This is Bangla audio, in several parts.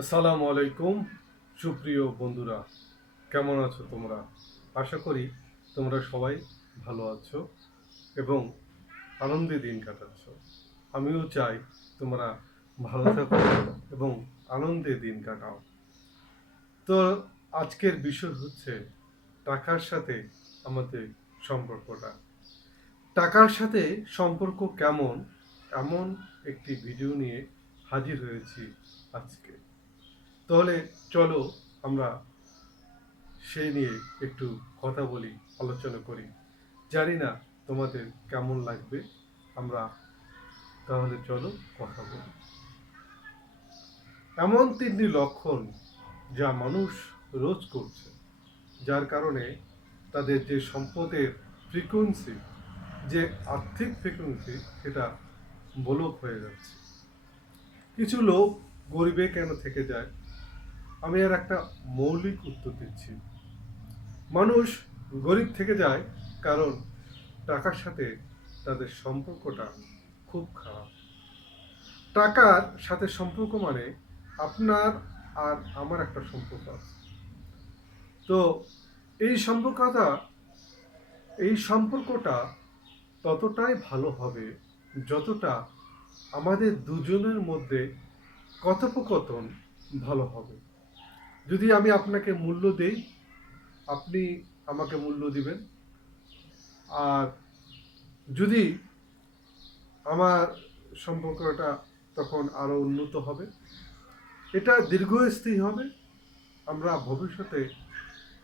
আসসালামু আলাইকুম, সুপ্রিয় বন্ধুরা। কেমন আছো তোমরা? আশা করি তোমরা সবাই ভালো আছো এবং আনন্দে দিন কাটাচ্ছ। আমিও চাই তোমরা ভালো থাকো এবং আনন্দে দিন কাটাও। তো আজকের বিষয় হচ্ছে টাকার সাথে আমাদের সম্পর্কটা। টাকার সাথে সম্পর্ক কেমন? এমন একটি ভিডিও নিয়ে হাজির হয়েছি আজকে। তাহলে চলো আমরা সেই নিয়ে একটু কথা বলি, আলোচনা করি। জানি না তোমাদের কেমন লাগবে, আমরা তাহলে চলো কথা বলি। এমন তিনটি লক্ষণ যা মানুষ রোজ করছে, যার কারণে তাদের যে সম্পদের ফ্রিকোয়েন্সি যে আর্থিক ফ্রিকোয়েন্সি সেটা বলক হয়ে যাচ্ছে। কিছু লোক গরিবে কেন থেকে যায়? আমি আর একটা মৌলিক উত্তর দিচ্ছি। মানুষ গরিব থেকে যায় কারণ টাকার সাথে তাদের সম্পর্কটা খুব খারাপ। টাকার সাথে সম্পর্ক মানে আপনার আর আমার একটা সম্পর্ক আছে। তো এই সম্পর্কটা এই সম্পর্কটা ততটাই ভালো হবে যতটা আমাদের দুজনের মধ্যে কথোপকথন ভালো হবে। যদি আমি আপনাকে মূল্য দেই, আপনি আমাকে মূল্য দিবেন। আর যদি আমার সম্পর্কটা তখন আরও উন্নত হবে, এটা দীর্ঘস্থায়ী হবে, আমরা ভবিষ্যতে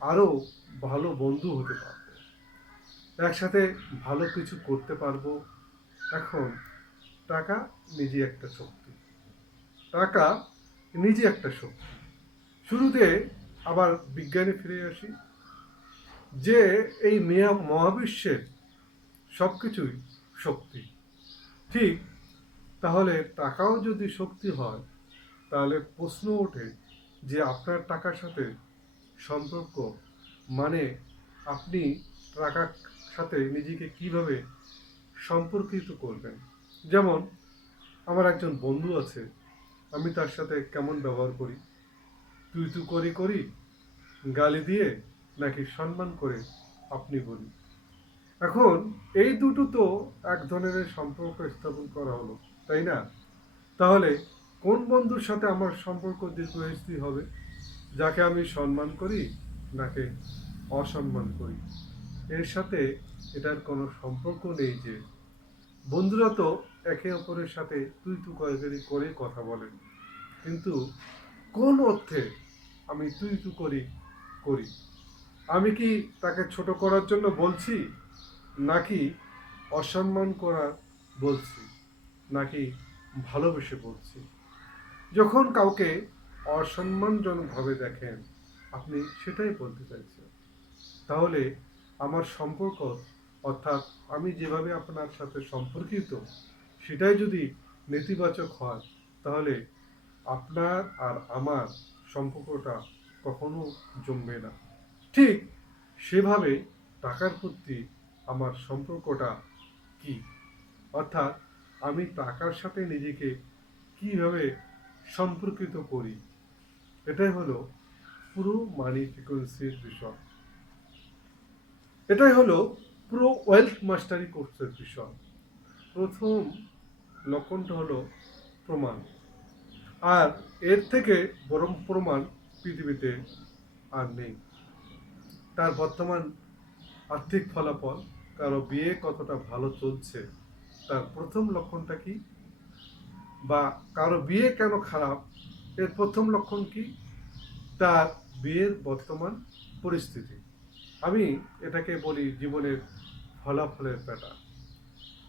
আরও ভালো বন্ধু হতে পারব। একসাথে ভালো কিছু করতে পারব। এখন টাকা নিজে একটা শক্তি। টাকা নিজে একটা শক্তি। শুরুতে আবার বিজ্ঞানে ফিরে আসি যে এই মেয়া মহাবিশ্বের সব কিছুই শক্তি। ঠিক তাহলে টাকাও যদি শক্তি হয়, তাহলে প্রশ্ন ওঠে যে আপনার টাকার সাথে সম্পর্ক মানে আপনি টাকার সাথে নিজেকে কীভাবে সম্পর্কিত করবেন? যেমন, আমার একজন বন্ধু আছে, আমি তার সাথে কেমন ব্যবহার করি? তুই তু করি করি গালি দিয়ে নাকি সম্মান করে আপনি বলি। এখন এই দুটো তো এক ধরনের সম্পর্ক স্থাপন করা হলো, তাই না? তাহলে কোন বন্ধুর সাথে আমার সম্পর্ক দীর্ঘস্থায়ী হবে, যাকে আমি সম্মান করি নাকি অসম্মান করি? এর সাথে এটার কোনো সম্পর্ক নেই যে, বন্ধুরা তো একে অপরের সাথে তুই তু করি কথা বলেন, কিন্তু কোন অর্থে আমি তুই তু করি করি। আমি কি তাকে ছোট করার জন্য বলছি? নাকি অসম্মান করার বলছি? নাকি ভালোবেসে বলছি? যখন কাউকে অসম্মানজনকভাবে দেখেন, আপনি সেটাই বলতে চাইছেন। তাহলে আমার সম্পর্ক, অর্থাৎ আমি যেভাবে আপনার সাথে সম্পর্কিত, সেটাই যদি নেতিবাচক হয়, তাহলে আপনার আর আমার সম্পর্কটা কখনো জমবে না। ঠিক সেভাবে টাকার প্রতি আমার সম্পর্কটা কি? অর্থাৎ আমি টাকার সাথে নিজেকে কীভাবে সম্পর্কিত করি? এটাই হলো পুরো মানি ফ্রিকোয়েন্সির বিষয়। এটাই হলো পুরো ওয়েলথ মাস্টারি কোর্সের বিষয়। প্রথম লক্ষণটা হলো প্রমাণ। আর এর থেকে বড় প্রমাণ পৃথিবীতে আর নেই। তার বর্তমান আর্থিক ফলাফল, কারও বিয়ে কতটা ভালো চলছে, তার প্রথম লক্ষণটা কি? বা কারও বিয়ে কেন খারাপ, এর প্রথম লক্ষণ কি? তার বিয়ের বর্তমান পরিস্থিতি। আমি এটাকে বলি জীবনের ফলাফলের প্যাটার্ন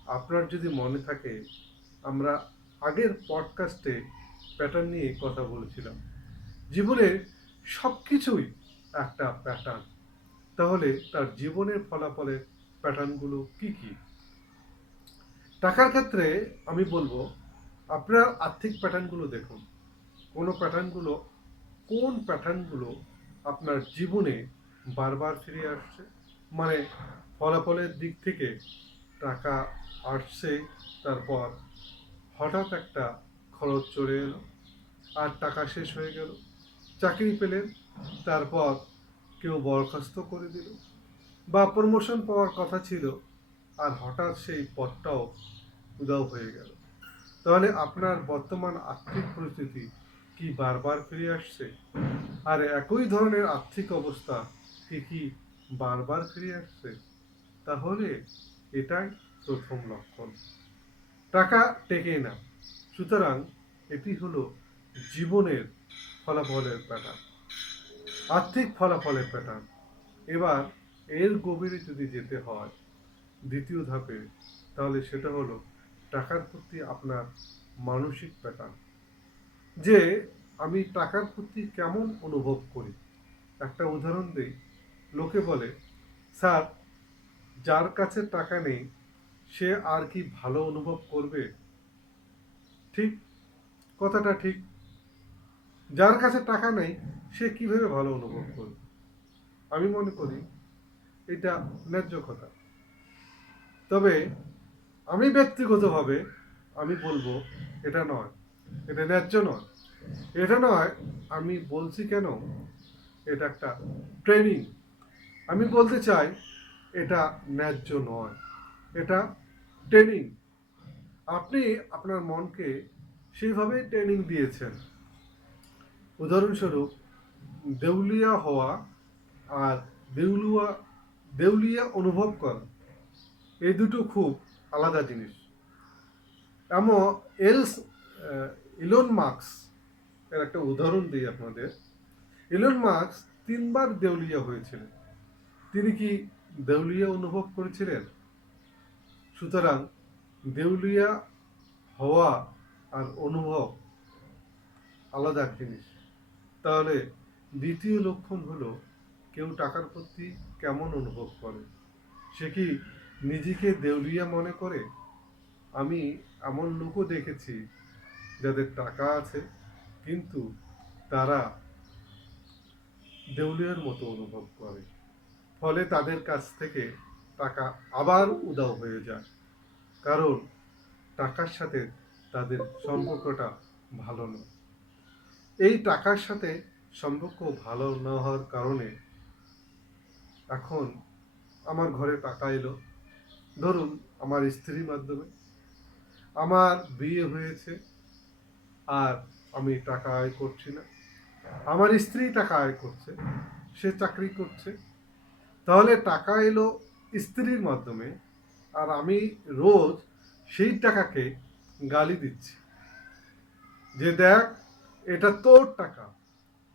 আপনার যদি মনে থাকে, আমরা আগের পডকাস্টে প্যাটার্ন নিয়ে কথা বলেছিলাম। জীবনের সব কিছুই একটা প্যাটার্ন তাহলে তার জীবনের ফলাফলের প্যাটার্নগুলো কি কি? টাকার ক্ষেত্রে আমি বলব, আপনার আর্থিক প্যাটার্নগুলো দেখুন। কোনো প্যাটার্নগুলো কোন প্যাটার্নগুলো আপনার জীবনে বারবার ফিরে আসছে? মানে ফলাফলের দিক থেকে টাকা আসছে, তারপর হঠাৎ একটা খরচ চলে এলো, আর টাকা শেষ হয়ে গেল। চাকরি পেলেন, তারপর কেউ বরখাস্ত করে দিল। বা প্রমোশন পাওয়ার কথা ছিল, আর হঠাৎ সেই পথটাও উদাও হয়ে গেল। তাহলে আপনার বর্তমান আর্থিক পরিস্থিতি কি বারবার ফিরে আসছে? আর একই ধরনের আর্থিক অবস্থা কি কি বারবার ফিরে আসছে? তাহলে এটাই প্রথম লক্ষণ। টাকা টেকে না। সুতরাং এটি হলো জীবনের ফলাফলের প্যাটার্ন আর্থিক ফলাফলের প্যাটার্ন এবার এর গভীরে যদি যেতে হয়, দ্বিতীয় ধাপে, তাহলে সেটা হলো টাকার প্রতি আপনার মানসিক প্যাটার্ন যে আমি টাকার প্রতি কেমন অনুভব করি? একটা উদাহরণ দিই। লোকে বলে, স্যার, যার কাছে টাকা নেই, সে আর কি ভালো অনুভব করবে? ঠিক? কথাটা ঠিক। যার কাছে টাকা নেই, সে কীভাবে ভালো অনুভব করবে? আমি মনে করি এটা ন্যায্য কথা। তবে আমি ব্যক্তিগতভাবে আমি বলব, এটা নয়। এটা ন্যায্য নয়। এটা নয়, আমি বলছি কেন? এটা একটা ট্রেনিং। আমি বলতে চাই, এটা ন্যায্য নয়। এটা ট্রেনিং। আপনি আপনার মনকে সেইভাবেই ট্রেনিং দিয়েছেন। উদাহরণস্বরূপ, দেউলিয়া হওয়া আর দেউলুয়া, দেউলিয়া অনুভব করা, এই দুটো খুব আলাদা জিনিস। এমন এলস ইলন মার্কস এর একটা উদাহরণ দিই আপনাদের। ইলন মার্কস তিনবার দেউলিয়া হয়েছিলেন। তিনি কি দেউলিয়া অনুভব করেছিলেন? সুতরাং দেউলিয়া হওয়া আর অনুভব আলাদা জিনিস। তাহলে দ্বিতীয় লক্ষণ হলো কেউ টাকার প্রতি কেমন অনুভব করে? সে কি নিজেকে দেউলিয়া মনে করে? আমি এমন লোকও দেখেছি যাদের টাকা আছে, কিন্তু তারা দেউলিয়ার মতো অনুভব করে। ফলে তাদের কাছ থেকে টাকা আবার উদাও হয়ে যায়। কারণ টাকার সাথে তাদের সম্পর্কটা ভালো নয়। এই টাকার সাথে সম্পর্ক ভালো না হওয়ার কারণে এখন আমার ঘরে টাকা এলো। ধরুন, আমার স্ত্রীর মাধ্যমে। আমার বিয়ে হয়েছে আর আমি টাকা আয় করছি না। আমার স্ত্রী টাকা আয় করছে, সে চাকরি করছে। তাহলে টাকা এলো স্ত্রীর মাধ্যমে আর আমি রোজ সেই টাকাকে গালি দিচ্ছি। যে দেখ, এটা তোর টাকা,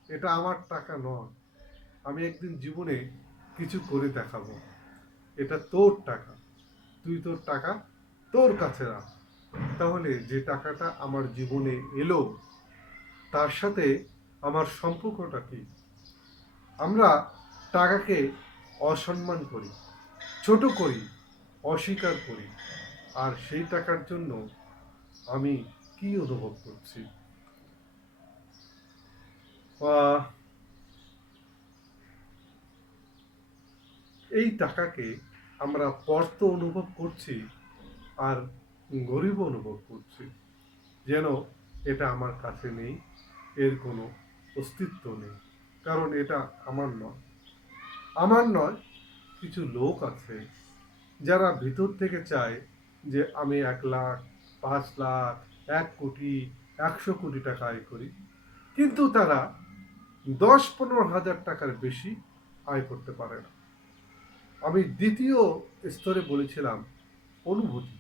এটা আমার টাকা নয়। আমি একদিন জীবনে কিছু করে দেখাবো। এটা তোর টাকা, তুই তোর টাকা তোর কাছে রাখ। তাহলে যে টাকাটা আমার জীবনে এলো, তার সাথে আমার সম্পর্কটা কি? আমরা টাকাকে অসম্মান করি, ছোট করি অস্বীকার করি। আর সেই টাকার জন্য আমি কি অনুভব করছি? এই টাকাকে আমরা পর্ত অনুভব করছি আর গরিব অনুভব করছি। যেন এটা আমার কাছে নেই, এর কোনো অস্তিত্ব নেই। কারণ এটা আমার নয়। আমার নয়, কিছু লোক আছে যারা ভিতর থেকে চায় যে আমি এক লাখ, পাঁচ লাখ, এক কোটি, একশো কোটি টাকা আয় করি, কিন্তু তারা দশ পনেরো হাজার টাকার বেশি আয় করতে পারে না। আমি দ্বিতীয় স্তরে বলেছিলাম অনুভূতি।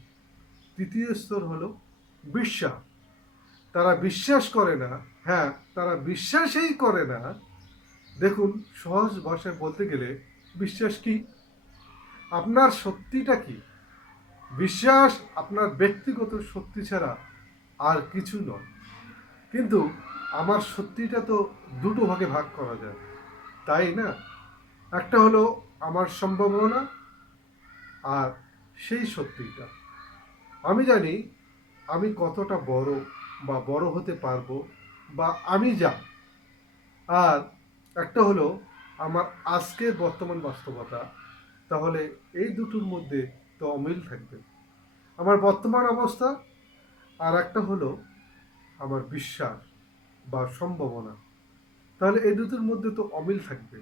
তৃতীয় স্তর হলো বিশ্বাস। তারা বিশ্বাস করে না হ্যাঁ তারা বিশ্বাসই করে না। দেখুন, সহজ ভাষায় বলতে গেলে বিশ্বাস কি? আপনার সত্যিটা কি? বিশ্বাস আপনার ব্যক্তিগত সত্যি ছাড়া আর কিছু নয়। কিন্তু আমার সত্যিটা তো দুটো ভাগে ভাগ করা যায়। তাই না? একটা হলো আমার সম্ভাবনা আর সেই সত্যিটা। আমি জানি আমি কতটা বড় বা বড় হতে পারব বা আমি যা। আর একটা হলো আমার আজকের বর্তমান বাস্তবতা তাহলে এই দুটোর মধ্যে তো অমিল থাকবে। আমার বর্তমান অবস্থা আর একটা হলো আমার বিশ্বাস বা সম্ভাবনা। তাহলে এই দুটোর মধ্যে তো অমিল থাকবে।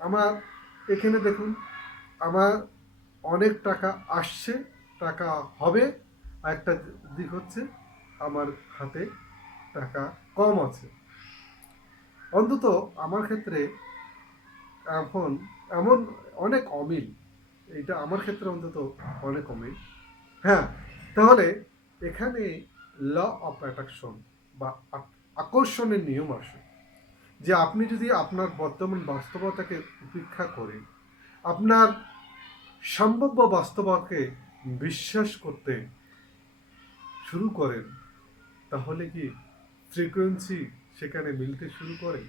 আমার এখানে দেখুন, আমার অনেক টাকা আসছে, টাকা হবে, আর একটা দিক হচ্ছে আমার হাতে টাকা কম আছে। অন্তত আমার ক্ষেত্রে এখন এমন অনেক অমিল এইটা আমার ক্ষেত্রে অন্তত অনেক অমিল হ্যাঁ তাহলে এখানে ল অফ অ্যাট্রাকশন বা আকর্ষণের নিয়ম আসে। যে আপনি যদি আপনার বর্তমান বাস্তবতাকে উপেক্ষা করে আপনার সম্ভাব্য বাস্তবতাকে বিশ্বাস করতে শুরু করেন, তাহলে কি ফ্রিকোয়েন্সি সেখানে মিলতে শুরু করে?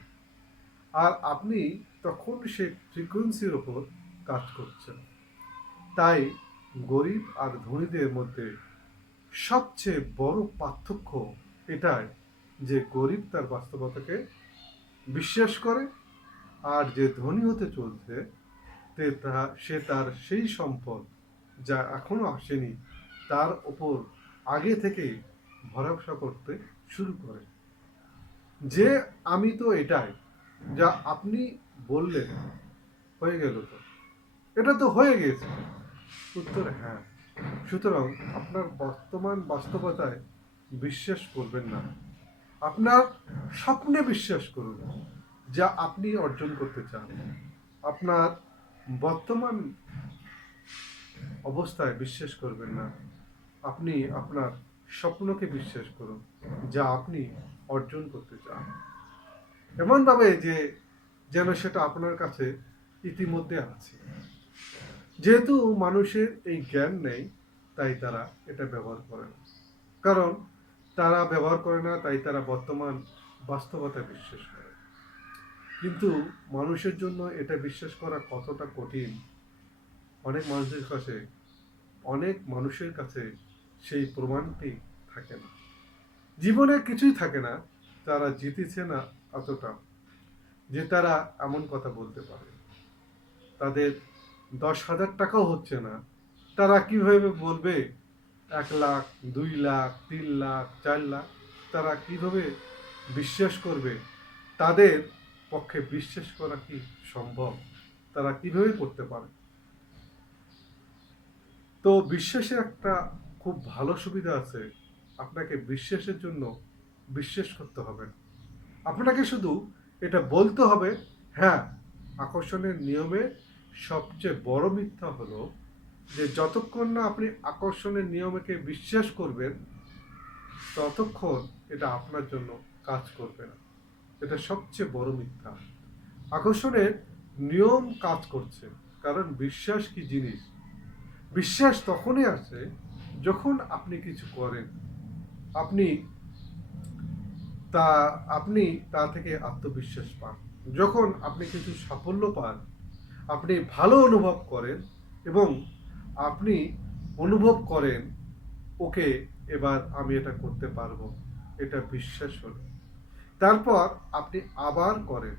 আর আপনি তখন সেই ফ্রিকোয়েন্সির ওপর কাজ করছেন। তাই গরিব আর ধনীদের মধ্যে সবচেয়ে বড় পার্থক্য এটাই যে গরিব তার বাস্তবতাকে বিশ্বাস করে আর যে ধনী হতে চলছে, তে তা, সে তার সেই সম্পদ যা এখনও আসেনি, তার ওপর আগে থেকেই ভরসা করতে শুরু করে। যে আমি তো এটাই, যা আপনি বললেন, হয়ে গেল তো। এটা তো হয়ে গেছে। উত্তর হ্যাঁ। সুতরাং আপনার বর্তমান বাস্তবতায় বিশ্বাস করবেন না। আপনার স্বপ্নে বিশ্বাস করুন, যা আপনি অর্জন করতে চান। আপনার বর্তমান অবস্থায় বিশ্বাস করবেন না। আপনি আপনার স্বপ্নকে বিশ্বাস করুন, যা আপনি অর্জন করতে চান। এমনভাবে যে, যেন সেটা আপনার কাছে ইতিমধ্যে আছে। যেহেতু মানুষের এই জ্ঞান নেই, তাই তারা এটা ব্যবহার করে না। কারণ তারা ব্যবহার করে না, তাই তারা বর্তমান বাস্তবতায় বিশ্বাস করে। কিন্তু মানুষের জন্য এটা বিশ্বাস করা কতটা কঠিন, অনেক মানুষের কাছে, অনেক মানুষের কাছে সেই প্রমাণটি থাকে না। জীবনে কিছুই থাকে না তারা জিতেছে না অতটা, যে তারা এমন কথা বলতে পারে। তাদের দশ হাজার টাকাও হচ্ছে না। তারা কীভাবে বলবে? এক লাখ, দুই লাখ, তিন লাখ, চার লাখ? তারা কীভাবে বিশ্বাস করবে? তাদের পক্ষে বিশ্বাস করা কি সম্ভব? তারা কীভাবে করতে পারে? তো বিশ্বাসের একটা খুব ভালো সুবিধা আছে। আপনাকে বিশ্বাসের জন্য বিশ্বাস করতে হবে। আপনাকে শুধু এটা বলতে হবে হ্যাঁ আকর্ষণের নিয়মে সবচেয়ে বড় মিথ্যা হলো যে যতক্ষণ না আপনি আকর্ষণের নিয়মকে বিশ্বাস করবেন, ততক্ষণ এটা আপনার জন্য কাজ করবে না। এটা সবচেয়ে বড় মিথ্যা। আকর্ষণের নিয়ম কাজ করছে, কারণ বিশ্বাস কি জিনিস? বিশ্বাস তখনই আসে যখন আপনি কিছু করেন। আপনি তা আপনি তা থেকে আত্মবিশ্বাস পান। যখন আপনি কিছু সাফল্য পান আপনি ভালো অনুভব করেন এবং আপনি অনুভব করেন, ওকে এবার আমি এটা করতে পারব। এটা বিশ্বাস হলো। তারপর আপনি আবার করেন।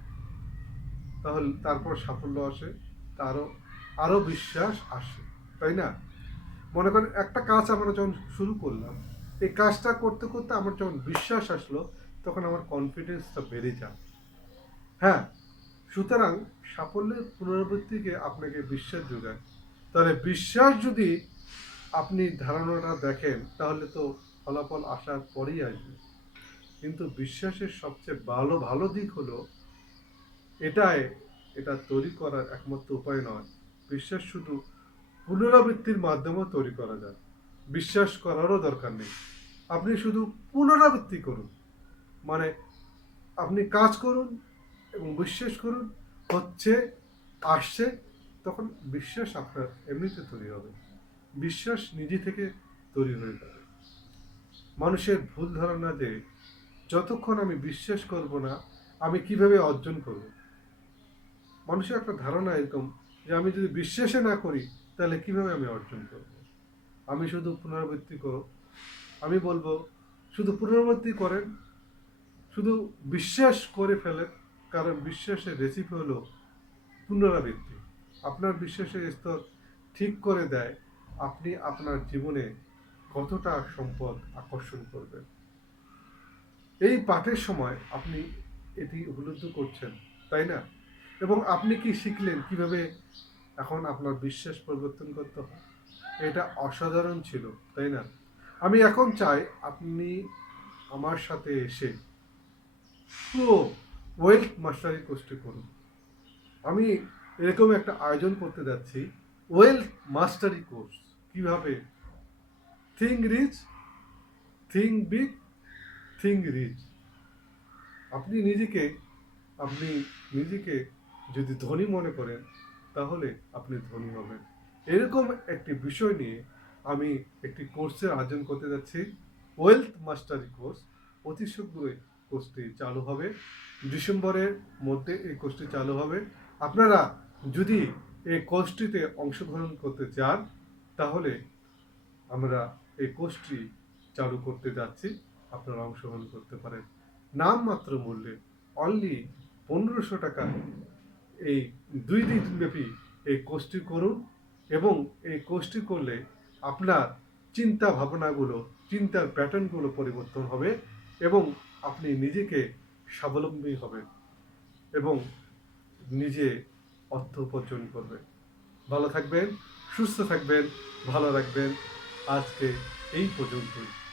তাহলে তারপর সাফল্য আসে, তারও, আরও বিশ্বাস আসে, তাই না? মনে করেন একটা কাজ আমরা যখন শুরু করলাম, এই কাজটা করতে করতে আমার যখন বিশ্বাস আসলো, তখন আমার কনফিডেন্সটা বেড়ে যায়। হ্যাঁ সুতরাং সাফল্যের পুনরাবৃত্তিকে আপনাকে বিশ্বাস যোগায়। তাহলে বিশ্বাস যদি আপনি ধারণাটা দেখেন, তাহলে তো ফলাফল আসার পরেই আসবে। কিন্তু বিশ্বাসের সবচেয়ে ভালো ভালো দিক হলো, এটাই, এটা তৈরি করার একমাত্র উপায় নয়। বিশ্বাস শুধু পুনরাবৃত্তির মাধ্যমেও তৈরি করা যায়। বিশ্বাস করারও দরকার নেই। আপনি শুধু পুনরাবৃত্তি করুন। মানে আপনি কাজ করুন এবং বিশ্বাস করুন হচ্ছে, আসছে, তখন বিশ্বাস আপনার এমনিতে তৈরি হবে। বিশ্বাস নিজে থেকে তৈরি হয়ে যাবে। মানুষের ভুল ধারণা যে, যতক্ষণ আমি বিশ্বাস করব না, আমি কীভাবে অর্জন করব? মানুষের একটা ধারণা এরকম যে, আমি যদি বিশ্বাসে না করি, তাহলে কীভাবে আমি অর্জন করব? আমি শুধু পুনরাবৃত্তি করো আমি বলব, শুধু পুনরাবৃত্তি করেন, শুধু বিশ্বাস করে ফেলেন কারণ বিশ্বাসের রেসিপি হলো পুনরাবৃত্তি। আপনার বিশ্বাসের স্তর ঠিক করে দেয়, আপনি আপনার জীবনে কতটা সম্পদ আকর্ষণ করবেন। এই পাঠের সময় আপনি এটি উপলব্ধ করছেন, তাই না? এবং আপনি কি শিখলেন, কীভাবে এখন আপনার বিশ্বাস পরিবর্তন করতে হয়? এটা অসাধারণ ছিল, তাই না? আমি এখন চাই আপনি আমার সাথে এসে পুরো ওয়েলথ মাস্টারি কোর্সটি করুন। আমি এরকম একটা আয়োজন করতে যাচ্ছি ওয়েলথ মাস্টারি কোর্স। কীভাবে? Think rich, think big, think rich. আপনি নিজেকে আপনি নিজেকে যদি ধনী মনে করেন, তাহলে আপনি ধনী হবেন। এরকম একটি বিষয় নিয়ে আমি একটি কোর্সের আয়োজন করতে যাচ্ছি ওয়েলথ মাস্টারি কোর্স। অতি শীঘ্রই কোর্সটি চালু হবে। ডিসেম্বরের মধ্যে এই কোর্সটি চালু হবে। আপনারা যদি এই কোর্সটিতে অংশগ্রহণ করতে চান, তাহলে আমরা এই কোর্সটি চালু করতে যাচ্ছি। আপনারা অংশগ্রহণ করতে পারেন। নামমাত্র মূল্যে অনলি পনেরোশো টাকা এই দুই দিন ব্যাপী এই কোর্সটি করুন এবং এই কোর্সটি করলে আপনার চিন্তা ভাবনাগুলো, চিন্তার প্যাটার্নগুলো পরিবর্তন হবে এবং আপনি নিজেকে স্বাবলম্বী হবেন এবং নিজে অর্থ উপার্জন করবেন। ভালো থাকবেন, সুস্থ থাকবেন, ভালো রাখবেন। আজকে এই পর্যন্তই।